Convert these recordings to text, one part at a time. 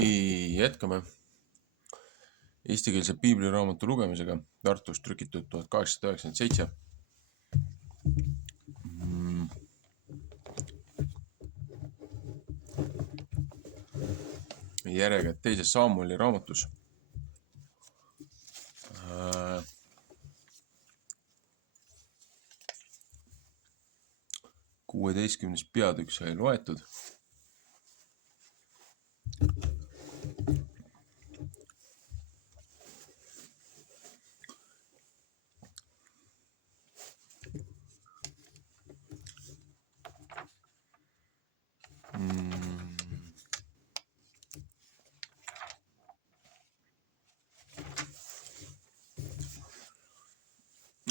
Jätkame eestikeelse piibliraamatu lugemisega Tartus trükitud 1897. Järjega teises Samueli raamatus. 16. peatükk sai loetud.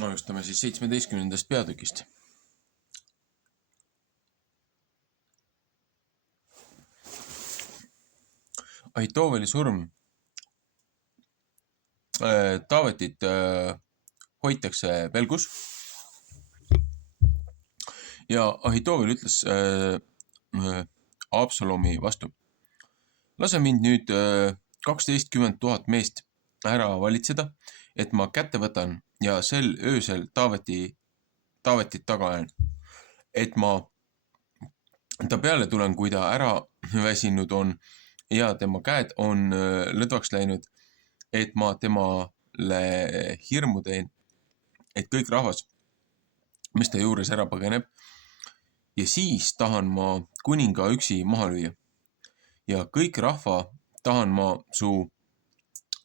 Alustame siis 17. peatükist. Ahitooveli surm. Taavetit hoitakse pelgus. Ja Ahitoovel ütles Absalomi vastu. Lase mind nüüd 12 000 meest ära valitseda, et ma kätte võtan ja sel öösel Taavetit taga ajan. Et ma ta peale tulen, kui ta ära väsinud on ja tema käed on lõdvaks läinud, et ma temale hirmu teen, et kõik rahvas, mis ta juures ära põgeneb, ja siis tahan ma kuninga üksi maha lüüa. Ja kõik rahva tahan ma su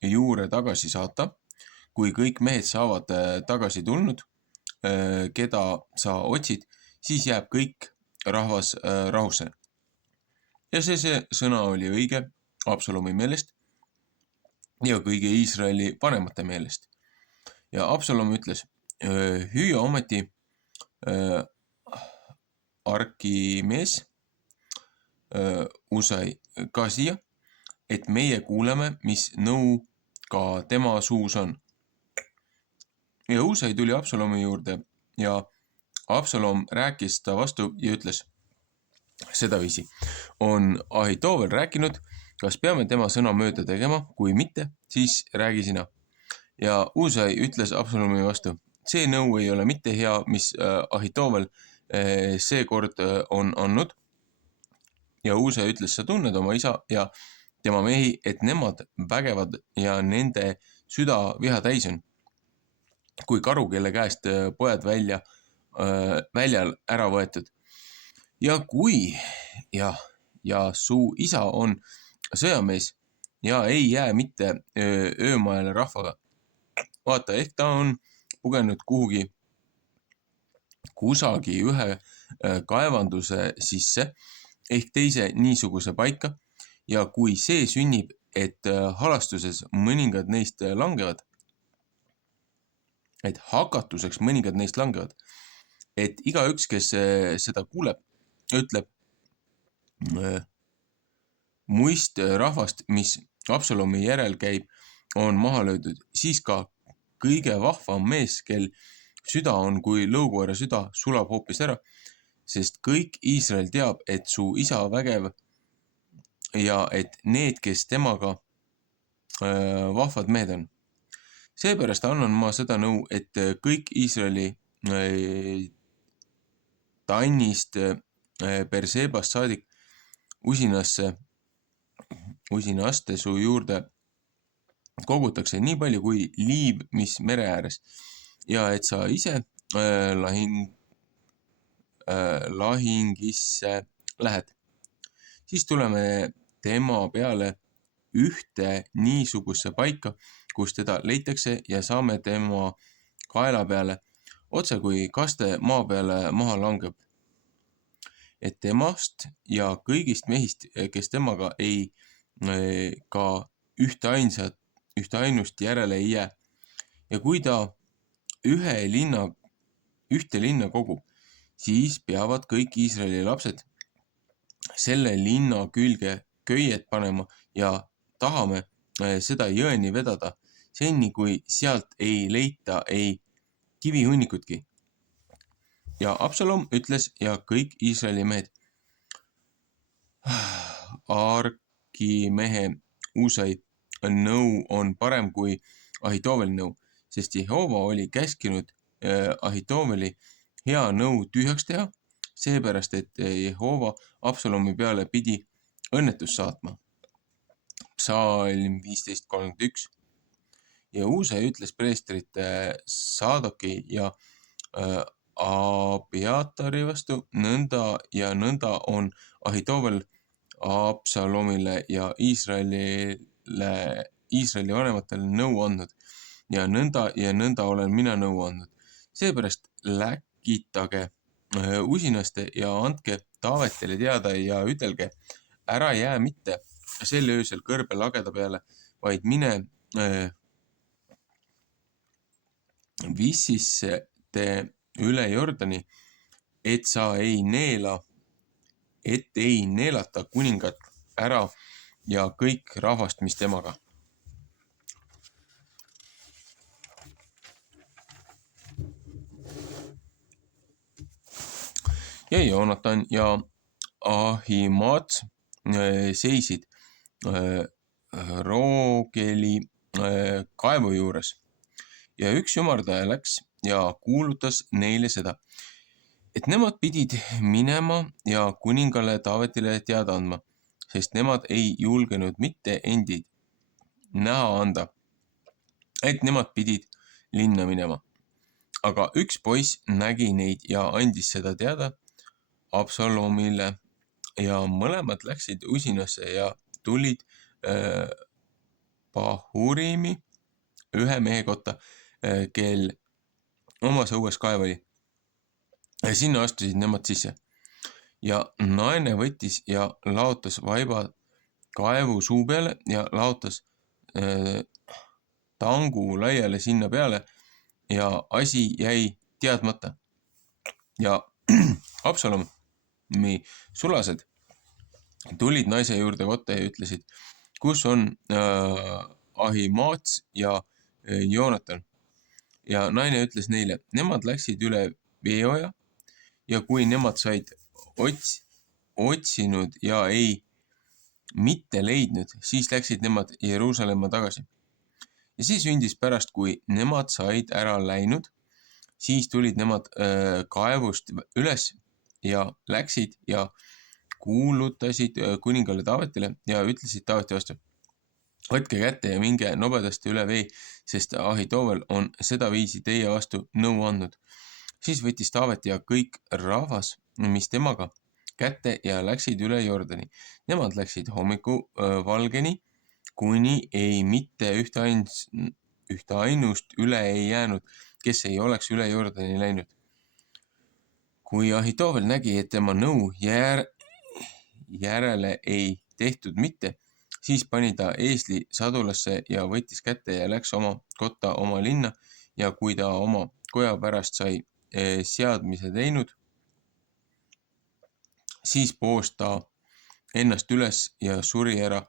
juure tagasi saata, kui kõik mehed saavad tagasi tulnud, keda sa otsid, siis jääb kõik rahvas rahusse. Ja see sõna oli õige Absalomi meelest ja kõigi Iisraeli vanemate meelest. Ja Absalom ütles, hüüa ometi Arkimees Usai ka siia, et meie kuuleme, mis nõu ka tema suus on. Ja Usai tuli Absalomi juurde ja Absalom rääkis ta vastu ja ütles sedaviisi. On Ahitoovel rääkinud, kas peame tema sõna mööda tegema, kui mitte, siis räägi sina. Ja Usai ütles Absalomi vastu, see nõu ei ole mitte hea, mis Ahitoovel seekord on andnud. Ja Usai ütles, sa tunned oma isa ja tema mehi, et nemad vägevad ja nende süda viha täis on. Kui karu, kelle käest pojad väljal ära võetud. Ja kui ja su isa on sõjamees ja ei jää mitte öömaele rahvaga. Vaata, ehk ta on pugenud kusagi ühe kaevanduse sisse ehk teise niisuguse paika ja kui see sünnib, et halastuses mõningad neist langevad, et hakatuseks mõningad neist langevad, et igaüks, kes seda kuuleb, ütleb muist rahvast, mis Absalomi järel käib, on maha löödud, siis ka kõige vahvam mees, kel süda on kui lõukoera süda, sulab hoopis ära, sest kõik Iisrael teab, et su isa vägev ja et need, kes temaga vahvad mehed on. Seepärast annan ma seda nõu, et kõik Iisraeli Tannist Bersebast saadik usinaste su juurde kogutakse nii palju kui liiv, mis mere ääres, ja et sa ise lahingisse lähed. Siis tuleme tema peale ühte niisuguse paika, kus teda leitakse ja saame tema kaela peale, otse kui kaste maa peale maha langeb. Et temast ja kõigist mehist, kes temaga ei ka ühte ainust järele ei jää. Ja kui ta ühte linna kogub, siis peavad kõik Iisraeli lapsed selle linna külge köied panema ja tahame seda jõeni vedada, seni kui sealt ei leita ei kivihunnikutki. Ja Absalom ütles ja kõik Iisraeli mehed Arki mehe Uusai nõu on parem kui Ahitooveli nõu, sest Jehova oli käskinud Ahitooveli hea nõu tühjaks teha, seepärast, et Jehova Absalomi peale pidi õnnetus saatma. Psalm 15:31. Ja Uusai ütles preestrite Saadoki ja Abiatari vastu, nõnda ja nõnda on Ahitoovel Absalomile ja Iisraeli vanematele nõu andnud ja nõnda olen mina nõu andnud. Seepärast läkitage usinaste ja andke Taavetile teada ja ütelge, ära jää mitte sel öösel kõrbe lageda peale, vaid mine Vississe üle Jordani, et ei neelata kuningat ära ja kõik rahvast, mis temaga. Ja Joonatan ja Ahimaats seisid Roogeli kaevu juures ja üks ümardaja läks ja kuulutas neile seda, et nemad pidid minema ja kuningale Taavetile teada andma, sest nemad ei julgenud mitte endid näha anda, et nemad pidid linna minema. Aga üks poiss nägi neid ja andis seda teada Absalomile ja mõlemad läksid usinasse ja tulid Bahurimi ühe mehe kotta, kel omas õues kaev oli. Sinna astusid nemad sisse ja naine võttis ja laotas vaiba kaevu suu peale ja laotas tangu laiale sinna peale ja asi jäi teadmata. Ja Absalomi sulased tulid naise juurde kotta ja ütlesid, kus on Ahimaats ja Joonatan. Ja naine ütles neile, nemad läksid üle veeoja ja kui nemad said otsinud ja ei mitte leidnud, siis läksid nemad Jeruusalemma tagasi. Ja see sündis pärast, kui nemad said ära läinud, siis tulid nemad kaevust üles ja läksid ja kuulutasid kuningale Taavetile ja ütlesid Taaveti vastu, võtke kätte ja minge nobedasti üle vee, sest Ahitoovel on seda viisi teie vastu nõu andnud. Siis võttis Taavet ja kõik rahvas, mis temaga, kätte ja läksid üle Jordani. Nemad läksid hommikuvalgeni, kuni ei mitte ühte ainust üle ei jäänud, kes ei oleks üle Jordani läinud. Kui Ahitoovel nägi, et tema nõu järele ei tehtud mitte, siis pani ta eesli sadulasse ja võttis kätte ja läks oma kotta oma linna ja kui ta oma koja pärast sai seadmise teinud, siis poos ta ennast üles ja suri ära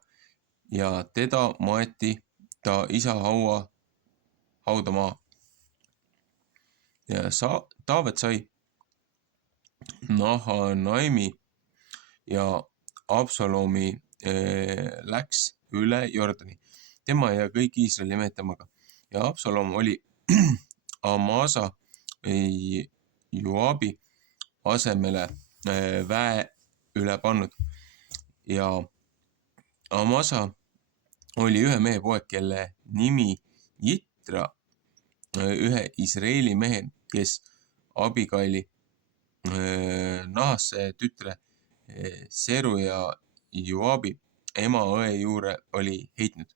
ja teda maeti ta isa hauda maha. Ja Taavet sai Nahanaimi ja Absalomi läks üle Jordani, tema ja kõik Iisraeli mehed temaga. Ja Absalom oli Amasa Joabi asemele väe üle pannud ja Amasa oli ühe mehe poeg, kelle nimi Jitra, ühe Iisraeli mehe, kes Abigaili Nahasse tütre Seru ja Joabi ema õe juure oli heitnud.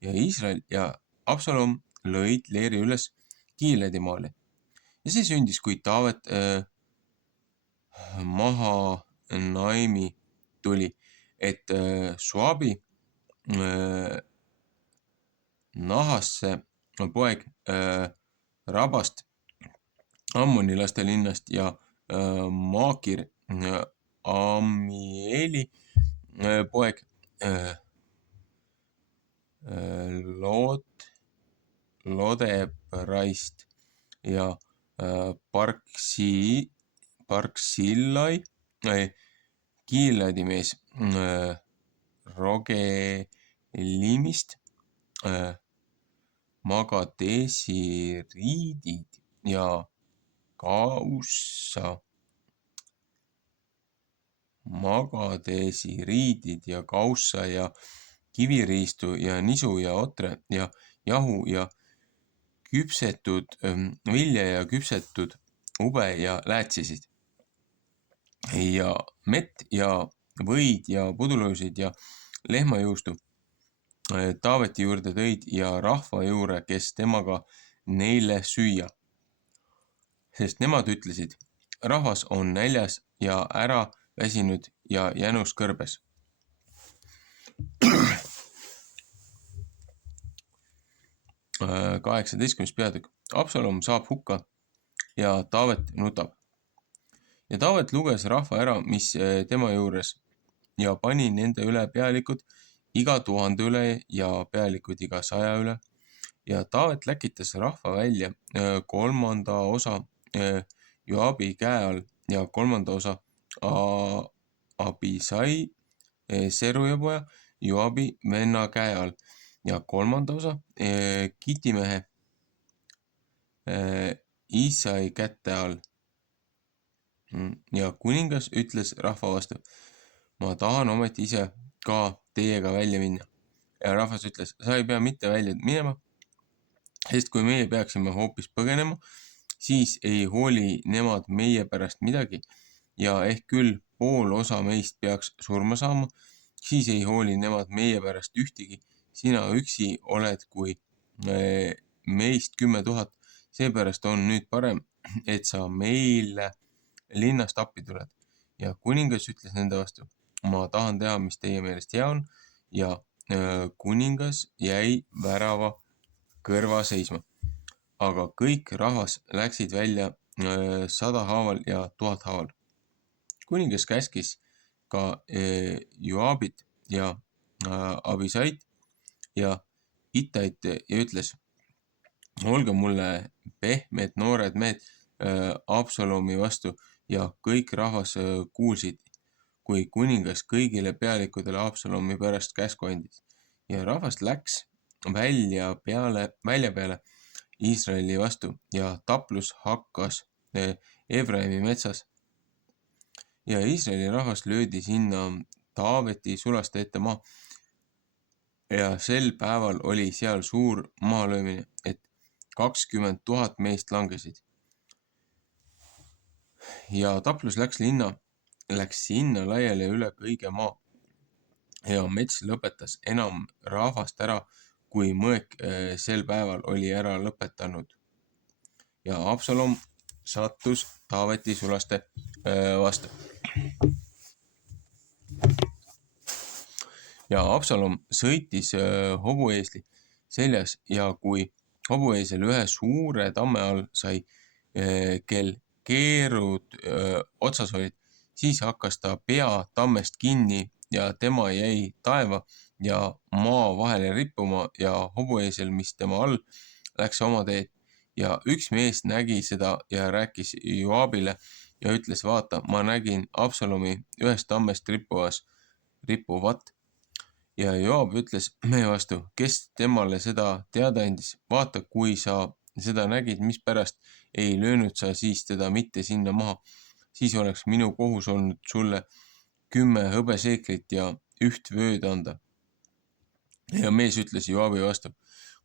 Ja Iisrael ja Absalom lõid leeri üles Gileadi maale. Ja see sündis, kui Taavet Mahanaimi tuli, et Joabi Nahasse poeg Rabast, Ammoni laste linnast ja Maakir Amieli poeg Lodebraist ja Barksillai, Gileadi mees Rogelimist, magadesiiriidid ja kaussa. Magadesiiriidid ja kaussa ja kiviriistu ja nisu ja otre ja jahu ja küpsetud vilja ja küpsetud ube ja läätsisid ja mett ja võid ja pudulõusid ja lehmajuustu Taaveti juurde tõid ja rahva juurde, kes temaga neile süüa. Sest nemad ütlesid, rahvas on näljas ja ära väsinud ja jänus kõrbes. 18. peatükk. Absalom saab hukka ja Taavet nutab. Ja Taavet luges rahva ära, mis tema juures ja pani nende üle pealikud iga 1000 üle ja pealikud iga 100 üle. Ja Taavet läkitas rahva välja 3. osa Joabi käe all ja 3. osa Abisai, Seruja poja, Joabi venna käe all ja 3. osa Kitimehe Isai kätte all. Ja kuningas ütles rahva vastu, ma tahan ometi ise ka teiega välja minna. Ja rahvas ütles, sa ei pea mitte välja minema, sest kui meie peaksime hoopis põgenema, siis ei hooli nemad meie pärast midagi ja ehk küll pool osa meist peaks surma saama, siis ei hooli nemad meie pärast ühtegi. Sina üksi oled kui meist 10 000, seepärast on nüüd parem, et sa meile linnast appi tuled. Ja kuningas ütles nende vastu, ma tahan teha, mis teie meelest hea on, ja kuningas jäi värava kõrva seisma. Aga kõik rahvas läksid välja 100 haaval ja 1000 haaval. Kuningas käskis ka Joabit ja Abisait ja Itait ja ütles, olge mulle pehmed noored mehed Absalomi vastu ja kõik rahvas kuulsid, kui kuningas kõigile pealikudele Absalomi pärast käsku andis. Ja rahvas läks välja peale Iisraeli vastu ja taplus hakkas Efraimi metsas. Ja Iisraeli rahvas löödi sinna Taaveti sulaste ette maha. Ja sel päeval oli seal suur mahalöömine, et 20 000 meest langesid. Ja taplus läks sinna laiali üle kõige maa. Ja mets lõpetas enam rahvast ära, kui mõek sel päeval oli ära lõpetanud. Ja Absalom sattus Taaveti sulaste vastu. Ja Absalom sõitis hobueesli seljas ja kui hobueesel ühe suure tamme all sai, kel keerud otsas olid, siis hakkas ta pea tammest kinni ja tema jäi taeva ja maa vahele rippuma ja hobueesel, mis tema all, läks oma teed. Ja üks mees nägi seda ja rääkis Joabile ja ütles, vaata, ma nägin Absalomi ühest tammest rippuvat. Ja Joab ütles mehe vastu, kes temale seda teada andis, vaata, kui sa seda nägid, mispärast ei löönud sa siis teda mitte sinna maha, siis oleks minu kohus olnud sulle 10 hõbeseeklit ja 1 vööd anda. Ja mees ütles Joabi vastu,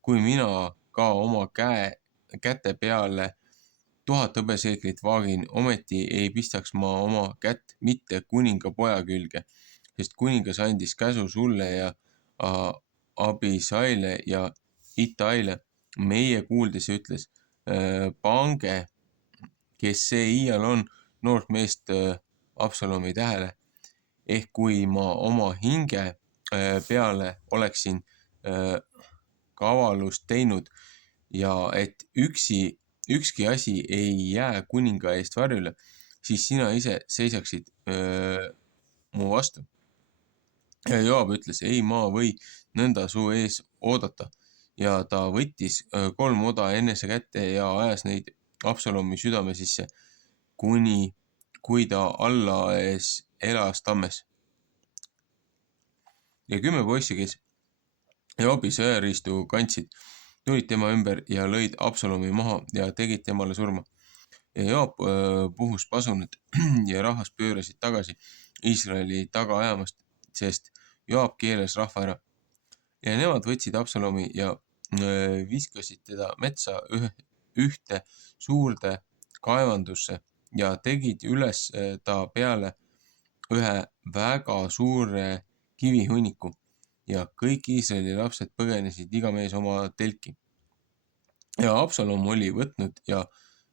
kui mina ka oma käte peale 1000 hõbeseeklit vaagin, ometi ei pistaks ma oma kätt mitte kuninga poja külge, sest kuningas andis käsu sulle ja Abisaile ja Itaile. Meie kuuldes ütles, pange, kes see iial on, noort meest Absalomi tähele. Ehk kui ma oma hinge peale oleksin kavalust teinud ja et ükski asi ei jää kuninga eest varjule, siis sina ise seisaksid mu vastu. Ja Joab ütles, ei, ma või nõnda su ees oodata. Ja ta võttis 3 oda enese kätte ja ajas neid Absalomi südame sisse, kui ta alla ees elas tammes. ja 10 poissi, kes Joobi sõjariistu kandsid, tulid tema ümber ja lõid Absalomi maha ja tegid temale surma. Ja Joab puhus pasunad ja rahvas pöörasid tagasi Iisraeli taga ajamast, sest Joab keelas rahva ära. Ja nemad võtsid Absalomi ja viskasid teda metsa ühte suurde kaevandusse ja tegid üles ta peale ühe väga suure kivihunniku ja kõik Iisraeli lapsed põgenesid iga mees oma telki. Ja Absalom oli võtnud ja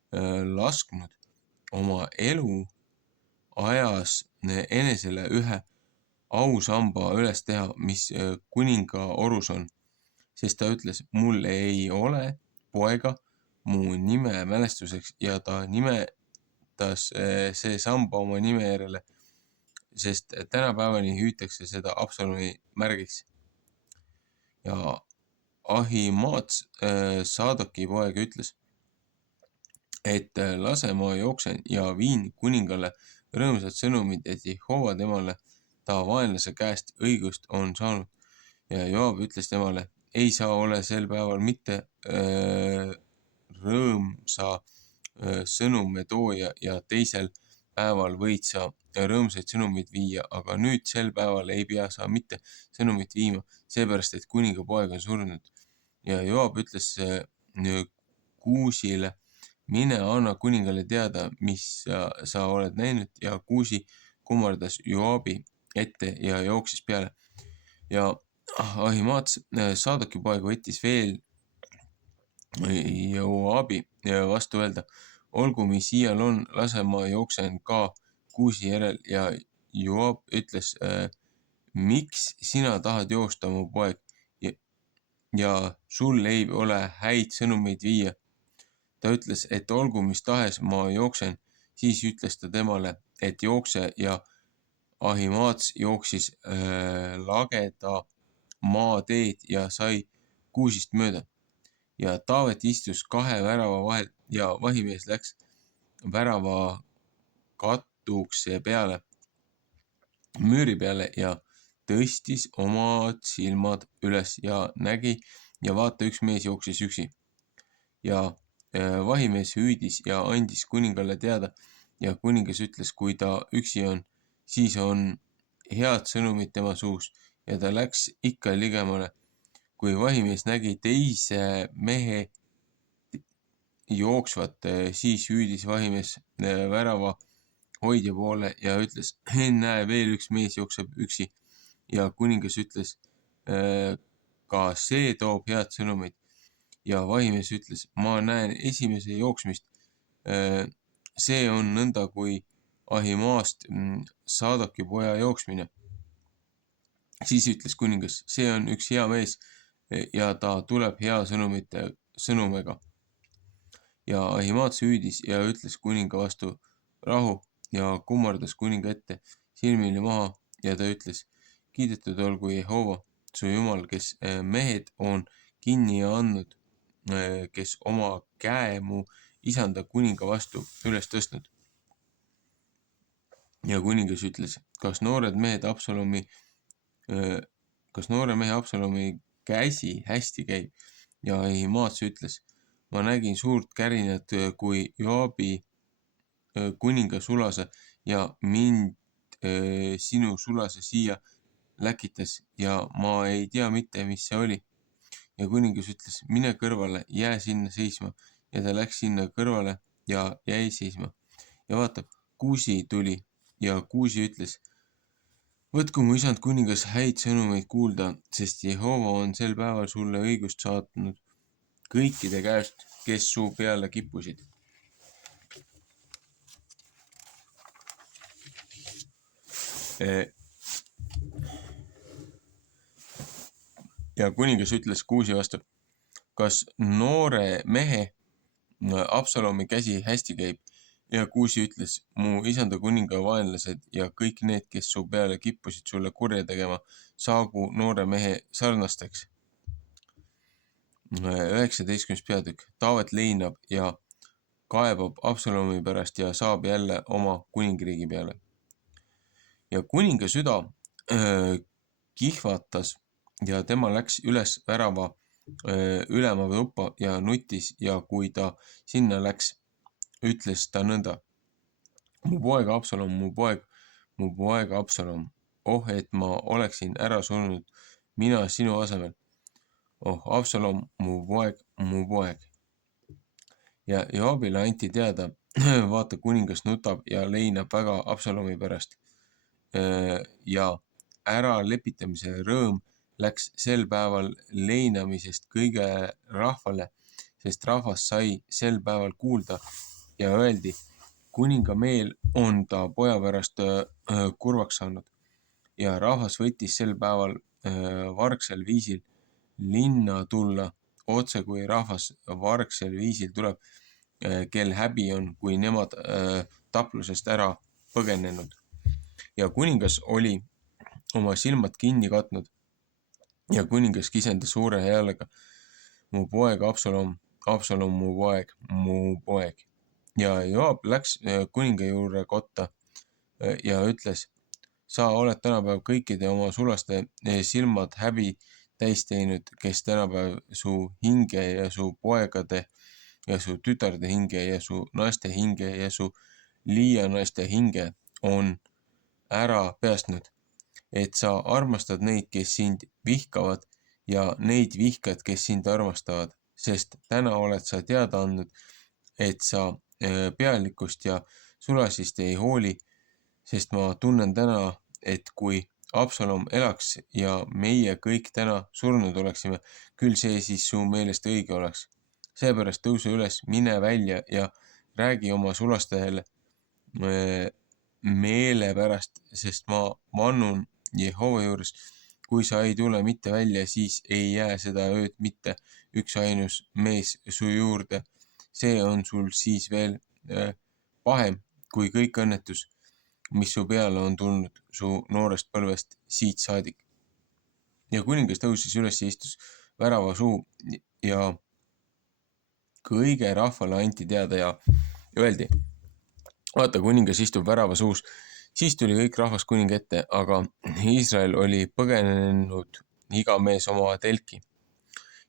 lasknud oma elu ajas enesele ühe ausamba üles teha, mis kuninga orus on, sest ta ütles, mul ei ole poega mu nime mälestuseks ja ta nimetas see samba oma nime järele, sest tänapäevani hüütakse seda Absalomi märgiks. Ja Ahimaats Saadoki poeg ütles, et lase ma jooksen ja viin kuningale rõõmsad sõnumid, et Jehova temale ta vaenlase käest õigust on saanud. Ja Joab ütles temale, ei saa ole sel päeval mitte rõõmsa sõnume tooja ja teisel päeval võid sa rõõmsaid sõnumeid viia, aga nüüd sel päeval ei pea sa mitte sõnumit viima, seepärast, et kuninga poeg on surnud. Ja Joab ütles Kuusile, mine anna kuningale teada, mis sa oled näinud ja Kuusi kummardas Joabi ette ja jooksis peale. Ja Ahimaats Saadoki poeg võttis veel Joabi vastu öelda, olgu mis iial on, lase ma jooksen ka Kuusi järel ja Joab ütles, miks sina tahad joosta, mu poeg, ja sul ei ole häid sõnumeid viia. Ta ütles, et olgu mis tahes ma jooksen, siis ütles ta temale, et jookse ja Ahimaats jooksis lageda maateed ja sai Kuusist mööda. Ja Taavet istus kahe värava vahel ja vahimees läks värava katukse peale, müüri peale ja tõstis omad silmad üles ja nägi ja vaata, üks mees jooksis üksi. Ja vahimees hüüdis ja andis kuningale teada ja kuningas ütles, kui ta üksi on, siis on head sõnumid tema suus ja ta läks ikka ligemale. Kui vahimees nägi teise mehe jooksvat, siis hüüdis vahimees värava hoidja poole ja ütles, näe, veel üks mees jookseb üksi. Ja kuningas ütles, ka see toob head sõnumid. Ja vahimees ütles, ma näen esimese jooksmist. See on nõnda kui Ahimaast Saadoki poja jooksmine. Siis ütles kuningas, see on üks hea mees ja ta tuleb hea sõnumiga. Ja Ahimaats hüüdis ja ütles kuninga vastu rahu ja kummardas kuninga ette silmili maha ja ta ütles, kiidetud olgu Jehova, su Jumal, kes mehed on kinni andnud, kes oma käe mu isanda kuninga vastu üles tõstnud. Ja kuningas ütles, kas noore mehe Absalomi käsi hästi käib? Ja Ahimaats ütles, ma nägin suurt kärinat, kui Joabi kuninga sulase ja mind sinu sulase siia läkitas ja ma ei tea mitte, mis see oli. Ja kuningas ütles, mine kõrvale, jää sinna seisma. Ja ta läks sinna kõrvale ja jäi seisma. Ja vaata, Kuusi tuli ja Kuusi ütles, võtku mu isand kuningas häid sõnumeid kuulda, sest Jehova on sel päeval sulle õigust saatnud kõikide käest, kes su peale kippusid. Ja kuningas ütles Kuusi vastu, kas noore mehe Absalomi käsi hästi käib? Ja Kuusi ütles, mu isanda kuninga vaenlased ja kõik need, kes su peale kippusid sulle kurja tegema, saagu noore mehe sarnasteks. 19. peatükk. Taavet leinab ja kaebab Absalomi pärast ja saab jälle oma kuningriigi peale. Ja kuninga süda kihvatas ja tema läks üles värava ülema tuppa ja nutis ja kui ta sinna läks, ütles ta nõnda. Mu poeg Absalom, mu poeg Absalom, oh, et ma oleksin ära surnud mina sinu asemel. Oh, Absalom, mu poeg. Ja Joabile anti teada, vaata, kuningas nutab ja leinab väga Absalomi pärast. Ja äralepitamise rõõm läks sel päeval leinamisest kõige rahvale, sest rahvas sai sel päeval kuulda ja öeldi, kuninga meel on ta poja pärast kurvaks saanud. Ja rahvas võttis sel päeval vargsel viisil linna tulla, otse kui rahvas vargsel viisil tuleb, kel häbi on, kui nemad taplusest ära põgenenud. Ja kuningas oli oma silmad kinni katnud ja kuningas kisendas suure häälega, mu poeg Absalom, Absalom, mu poeg. Ja Joab läks kuninga juurde kotta ja ütles, sa oled tänapäev kõikide oma sulaste silmad häbi täis teinud, kes tänapäev su hinge ja su poegade ja su tütarde hinge ja su naiste hinge ja su liianaiste hinge on ära päästnud, et sa armastad neid, kes sind vihkavad ja neid vihkad, kes sind armastavad, sest täna oled sa teada andnud, et sa pealikust ja sulasist ei hooli, sest ma tunnen täna, et kui Absalom elaks ja meie kõik täna surnud oleksime, küll see siis su meelest õige oleks. Seepärast tõuse üles, mine välja ja räägi oma sulastele meele pärast, sest ma vannun Jehova juures, kui sa ei tule mitte välja, siis ei jää seda ööd mitte üks ainus mees su juurde. See on sul siis veel pahem kui kõik õnnetus, mis su peale on tulnud su noorest põlvest siit saadik. Ja kuningas tõusis üles ja istus värava suu ja kõige rahvale anti teada ja öeldi, vaata, kuningas istub värava suus. Siis tuli kõik rahvas kuninga ette, aga Iisrael oli põgenenud iga mees oma telki.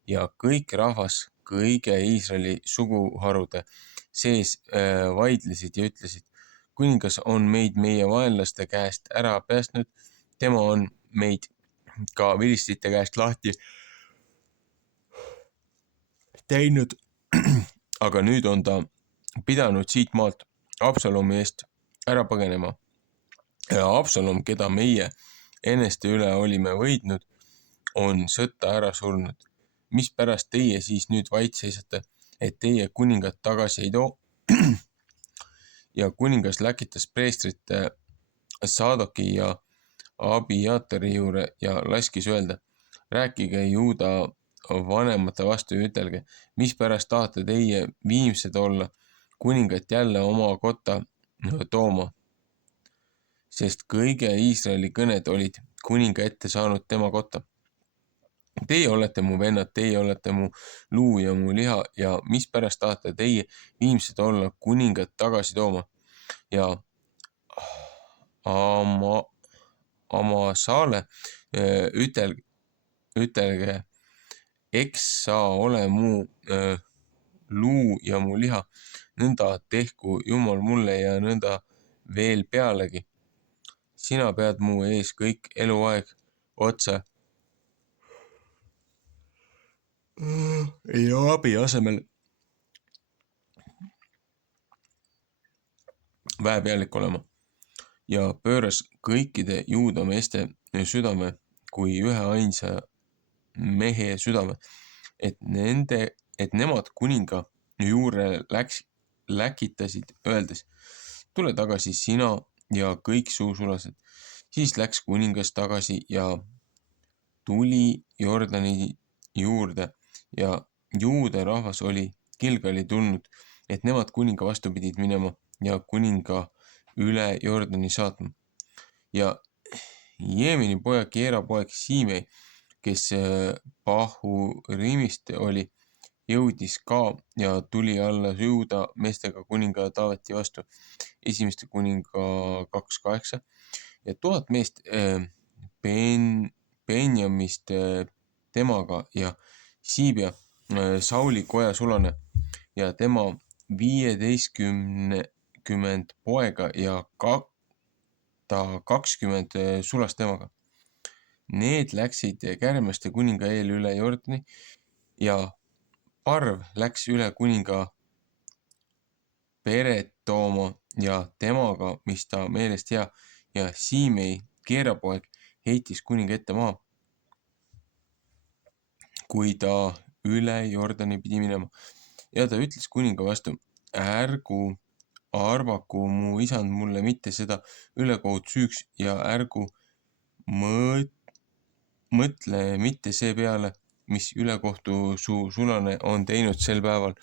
Ja kõik rahvas, kõige Iisraeli suguharude sees vaidlesid ja ütlesid, kuningas on meid meie vaenlaste käest ära päästnud, tema on meid ka vilistite käest lahti teinud, aga nüüd on ta pidanud siit maalt Absalomi eest ära põgenema. Ja Absalom, keda meie eneste üle olime võidnud, on sõtta ära surnud. Mis pärast teie siis nüüd vait seisate, et teie kuningat tagasi ei too? Ja kuningas läkitas preestrite Saadoki ja Abiatari juurde ja laskis öelda, rääkige Juuda vanemate vastu ja ütelge, mis pärast tahate teie viimsed olla kuningat jälle oma kotta tooma, sest kõige Iisraeli kõned olid kuninga ette saanud tema kotta. Teie olete mu vennad, teie olete mu luu ja mu liha ja mis pärast tahate teie viimsed olla kuningat tagasi tooma. Ja Amasale ütelge, eks sa ole mu luu ja mu liha, nõnda tehku Jumal mulle ja nõnda veel pealegi. Sina pead mu ees kõik eluaeg otsa Joabi asemel väepealik olema. Ja pööras kõikide Juuda meeste südame kui ühe ainsa mehe südame, et nemad kuninga juurde läkitasid, öeldes, tule tagasi sina ja kõik suusulased. Siis läks kuningas tagasi ja tuli Jordani juurde ja Juuda rahvas oli Gilgali tulnud, et nemad kuninga vastu pidid minema ja kuninga üle Jordani saatma. Ja Jeemini poja Keera poeg Siimei, kes Bahurimist oli, jõudis ka ja tuli alla Juuda meestega kuninga Taaveti vastu. Esimeste kuninga 2:8 ja 1000 meest Benjamist temaga ja Siibia Sauli koja sulane ja tema 15 poega ja 20 sulast temaga. Need läksid Kärmeste kuninga eel üle Jordani ja Parv läks üle kuninga peret tooma ja temaga, mis ta meelest hea, ja Siimei keerapoeg heitis kuninga ette maha, kui ta üle Jordani pidi minema. Ja ta ütles kuninga vastu, ärgu arvaku mu isand mulle mitte seda ülekohut süüks ja ärgu mõtle mitte see peale, mis ülekohtu su sulane on teinud sel päeval,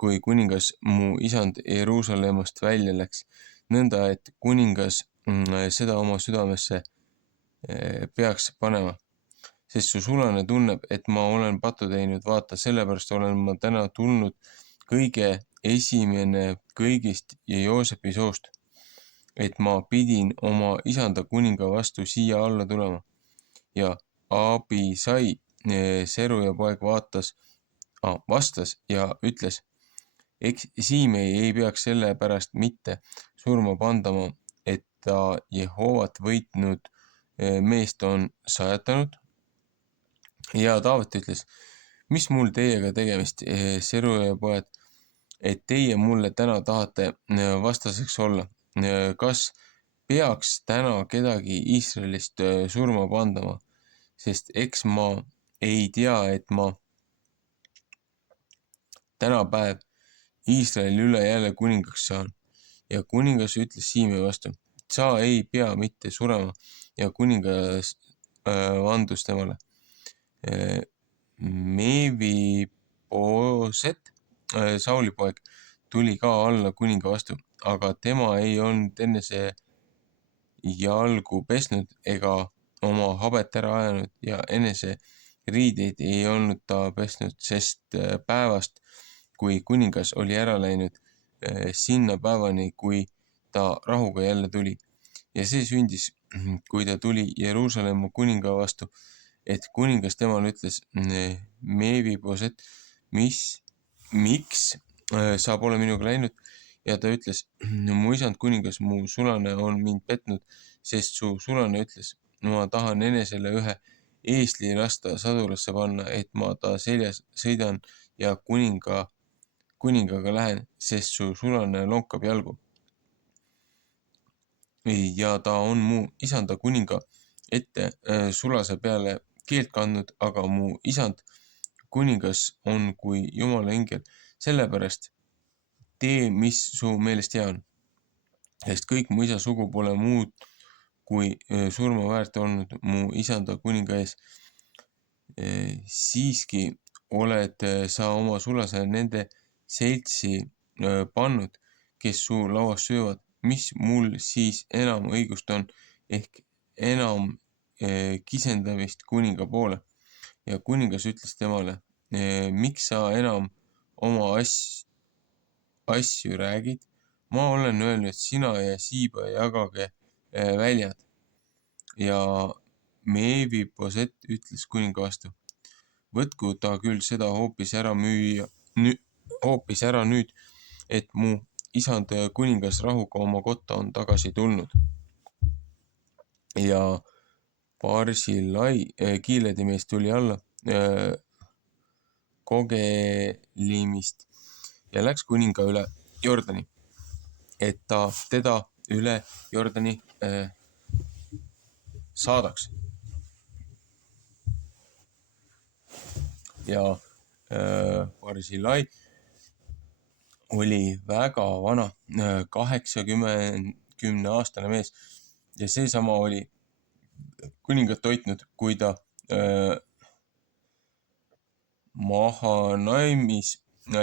kui kuningas mu isand Jeruusalemmast välja läks, nõnda et kuningas seda oma südamesse peaks panema. Sest su sulane tunneb, et ma olen pattu teinud, vaata, sellepärast olen ma täna tulnud kõige esimene kõigist ja Joosepi soost, et ma pidin oma isanda kuninga vastu siia alla tulema. Ja Abisai, Seruja poeg, vastas ja ütles, eks Siimei ei peaks selle pärast mitte surma pandama, et ta Jehovat võitnud meest on sajatanud. Ja Taavet ütles, mis mul teiega tegemist, Seruja poeg, et teie mulle täna tahate vastaseks olla. Kas peaks täna kedagi Iisraelist surma pandama, sest eks ma ei tea, et ma tänapäev Iisraeli üle jälle kuningaks saan. Ja kuningas ütles Siimei vastu, sa ei pea mitte surema, ja kuningas vandus temale. Meeviboset, Sauli poeg, tuli ka alla kuninga vastu, aga tema ei olnud enese jalgu pesnud ega oma habet ära ajanud ja enese riideid ei olnud ta pesnud, sest päevast, kui kuningas oli ära läinud, sinna päevani, kui ta rahuga jälle tuli. Ja see sündis, kui ta tuli Jeruusalemma kuninga vastu, et kuningas temale ütles, Meeviboset, miks sa pole minuga läinud? Ja ta ütles, mu isand kuningas, mu sulane on mind petnud, sest su sulane ütles, ma tahan enesele ühe eesli lasta sadulasse panna, et ma ta seljas sõidan ja kuningaga lähen, sest su sulane lonkab jalgu. Ja ta on mu isanda kuninga ette sulase peale keelt kandnud, aga mu isand kuningas on kui Jumala ingel, sellepärast tee, mis su meelest hea on. Sest kõik mu isa sugu pole muud kui surma väärt olnud mu isanda kuninga ees. Siiski oled sa oma sulase nende seltsi pannud, kes su lauas söövad, mis mul siis enam õigust on, ehk enam kisendamist kuninga poole. Ja kuningas ütles temale, miks sa enam oma asju räägid? Ma olen öelnud, sina ja Siiba jagage väljad. Ja Meeviboset ütles kuninga vastu, võtku ta küll seda hoopis ära nüüd, et mu isand kuningas rahuga oma kotta on tagasi tulnud. Ja Barzillai Gileadi mees tuli alla Kogelimist ja läks kuninga üle Jordani, et ta teda üle Jordani saadaks. Ja Barzillai oli väga vana, 80-aastane mees, ja seesama oli kuningat toitnud, kui ta Mahanaimis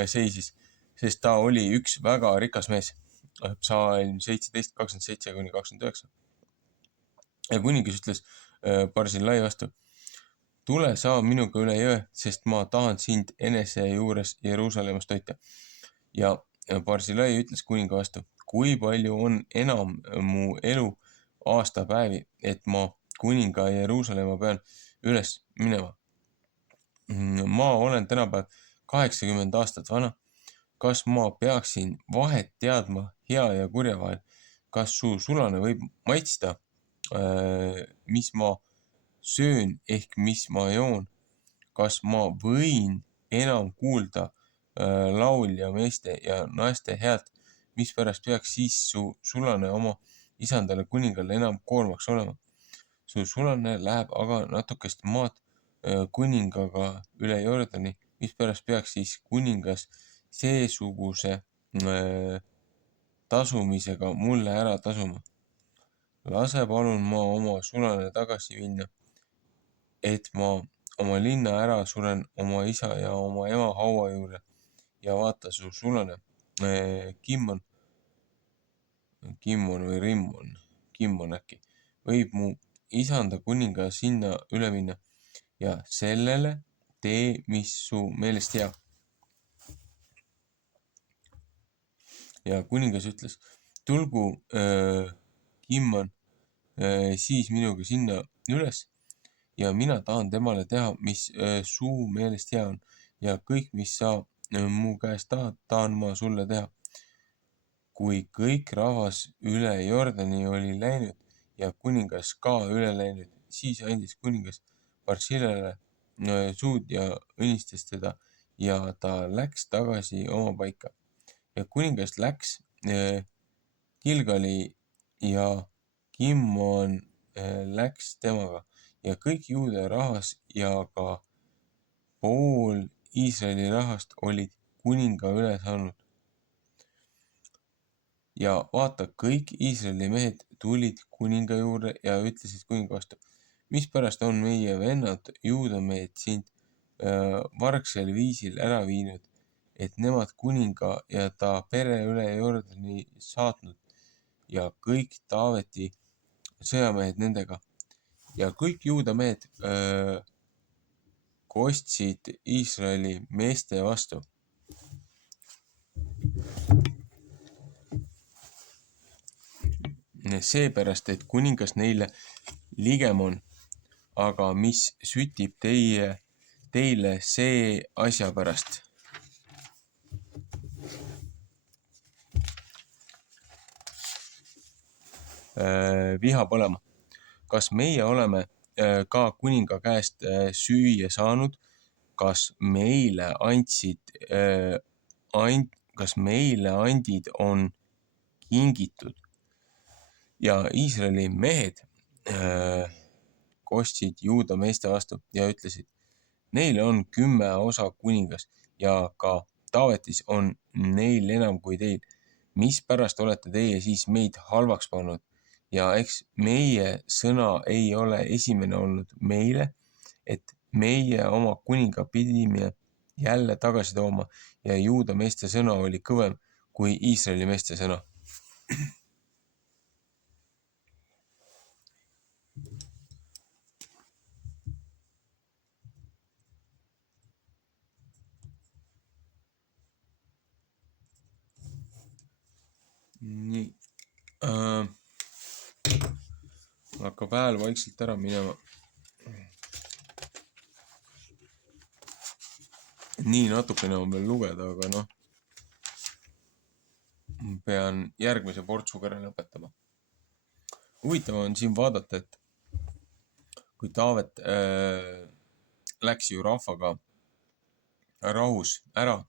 seisis, sest ta oli üks väga rikas mees. Psalm 17, 27-29. Ja kuningas ütles Barzillai vastu, tule saa minuga üle jõe, sest ma tahan sind enese juures Jeruusalemmas toita. Ja Barzillai ütles kuninga vastu, kui palju on enam mu elu aastapäevi, et ma kuninga Jeruusalemma pean üles minema. Ma olen tänapäev 80 aastat vana. Kas ma peaksin vahet teadma hea ja kurja vahel? Kas su sulane võib maitsta, mis ma söön ehk mis ma joon? Kas ma võin enam kuulda laulja meeste ja naiste häält, mispärast peaks siis su sulane oma isandale kuningale enam koormaks olema? Su sulane läheb aga natukest maad kuningaga üle Jordani, mispärast peaks siis kuningas seesuguse tasumisega mulle ära tasuma? Lase palun ma oma sulane tagasi minna, et ma oma linna ära suren oma isa ja oma ema haua juurde. Ja vaata, su sulane Kimmon või Kimmon äkki, võib mu isanda kuninga sinna üle minna ja sellele tee, mis su meelest hea. Ja kuningas ütles, tulgu Kimmon siis minuga sinna üles ja mina tahan temale teha, mis su meelest hea on ja kõik, mis sa mu käest tahad, tahan ma sulle teha. Kui kõik rahvas üle Jordani oli läinud ja kuningas ka üle läinud, siis andis kuningas Barsillale suud ja õnnistas teda ja ta läks tagasi oma paika. Ja kuningas läks Gilgali ja Kimmon läks temaga ja kõik juuda rahvas ja ka pool Iisraeli rahvast olid kuninga üle saanud. Ja vaata, kõik Iisraeli mehed tulid kuninga juurde ja ütlesid kuninga vastu, mispärast on meie vennad juudamehed sind vargsel viisil ära viinud, et nemad kuninga ja ta pere üle Jordani saatnud ja kõik Taaveti sõjamehed nendega. Ja kõik juudamehed kostsid Iisraeli meeste vastu. Seepärast, et kuningas neile ligem on, aga mis sütib teile see asja pärast. Viha põlema. Kas meie oleme ka kuninga käest süüa saanud? Kas meile andid on kingitud? Ja Iisraeli mehed kostsid juuda meeste vastu ja ütlesid, neil on 10 osa kuningas ja ka Taavetis on neil enam kui teil. Mispärast olete teie siis meid halvaks pannud? Ja eks meie sõna ei ole esimene olnud meile, et meie oma kuninga pidime jälle tagasi tooma ja juuda meeste sõna oli kõvem kui Iisraeli meeste sõna. Nii. Hakkab hääl vaikselt ära minema. Nii natukene on veel lugeda, aga noh, pean järgmise portsuga ära lõpetama. Huvitav on siin vaadata, et kui Taavet läks ju rahvaga rahus ära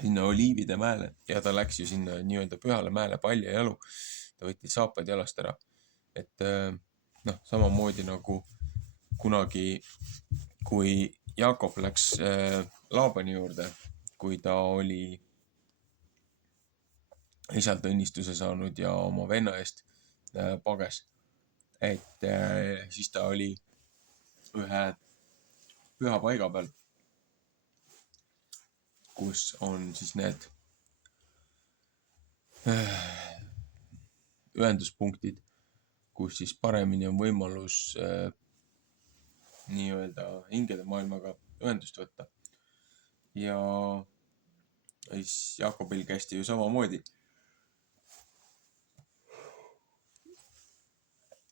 sinna Oliivide mäele ja ta läks ju sinna nii-öelda pühale mäele palja jalu, ta võttis saapad jalast ära. Et noh, samamoodi nagu kunagi, kui Jakob läks Laabani juurde, kui ta oli isalt õnnistuse saanud ja oma venna eest pages. Et siis ta oli ühe püha paiga peal, kus on siis need ühenduspunktid, kus siis paremini on võimalus nii-öelda hingede maailmaga ühendust võtta. Ja siis Jakobil kästi ju samamoodi.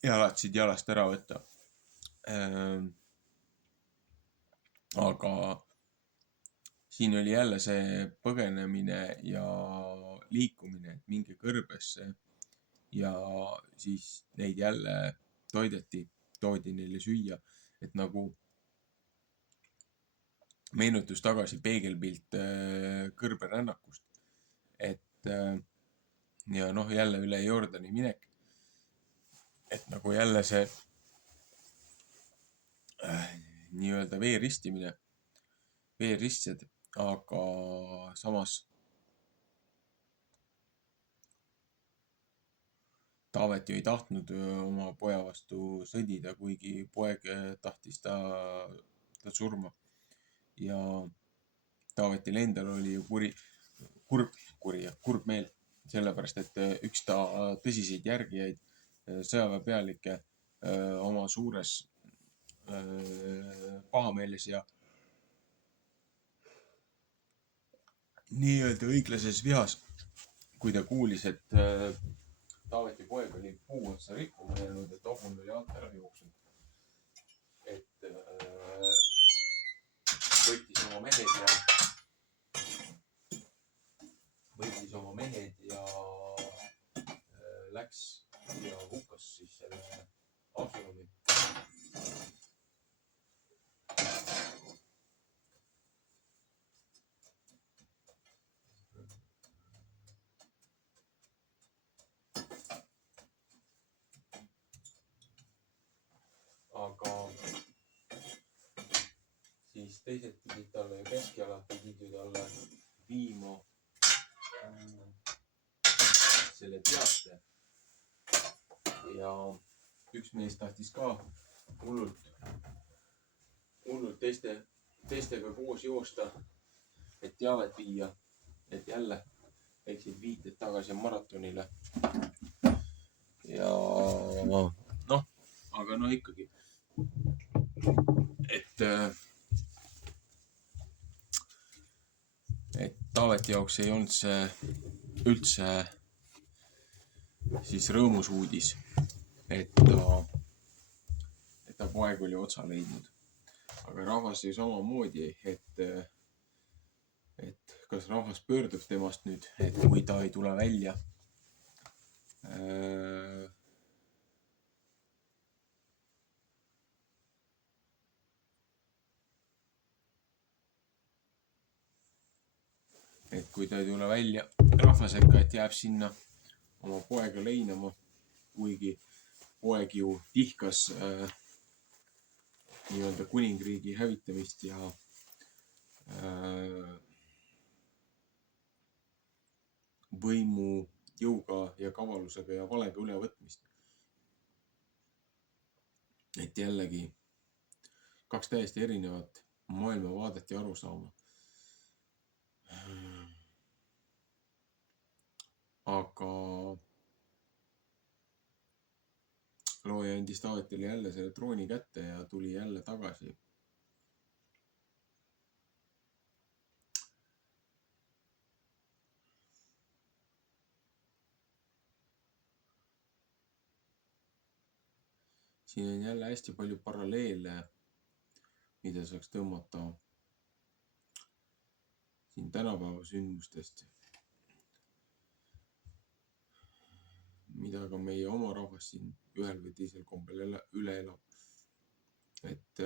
jalad siit jalast ära võtta. Aga siin oli jälle see põgenemine ja liikumine, et minge kõrbesse ja siis neid jälle toodi neile süüa, et nagu meenutus tagasi peegelpilt kõrberännakust, et ja noh, jälle üle Jordani minek, et nagu jälle see nii-öelda veeristsed, aga samas Taavet ju ei tahtnud oma poja vastu sõdida, kuigi poeg tahtis ta surma. Ja Taavetil endal oli ju kurb meel, sellepärast et üks ta tõsiseid järgijaid, sõjaväepealikke oma suures pahameeles ja nii-öelda õiglases vihas, kui ta kuulis, et Taaveti poeg oli puu otsa rikkuma jäänud, et hobune oli alt ära jooksnud. Et võttis oma mehed ja läks ja hukkas siis selle Absaloni. Aga siis teised pidid talle ja keskjalad pidid ju talle viima selle teate. Ja üks mees tahtis ka hullult teistega koos joosta, et teavet viia, et jälle läksid viited tagasi maratonile. Ja noh, aga no ikkagi, et Taaveti jaoks ei olnud see üldse siis rõõmus uudis, et ta poeg oli otsa leidnud. Aga rahvas ju samamoodi, et kas rahvas pöördub temast nüüd, et kui ta ei tule välja rahva sekka, et jääb sinna oma poega leinama, kuigi poeg ju tihkas nii-öelda kuningriigi hävitamist ja võimu jõuga ja kavalusega ja valega ülevõtmist. Et jällegi kaks täiesti erinevat maailmavaadet ja arusaama. Aga looja andis Taavetile jälle selle trooni kätte ja tuli jälle tagasi. Siin on jälle hästi palju paralleele, mida saaks tõmmata siin tänapäeva sündmustest, mida ka meie oma rahvas siin ühel või teisel kombel üle elab. Et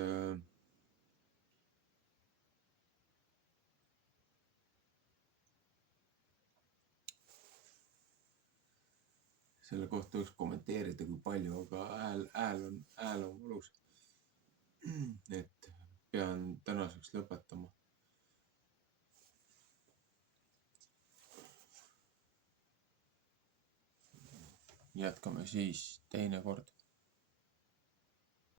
selle kohta võiks kommenteerida kui palju, aga hääl on valus. Et pean tänaseks lõpetama. Jätkame siis teinekord.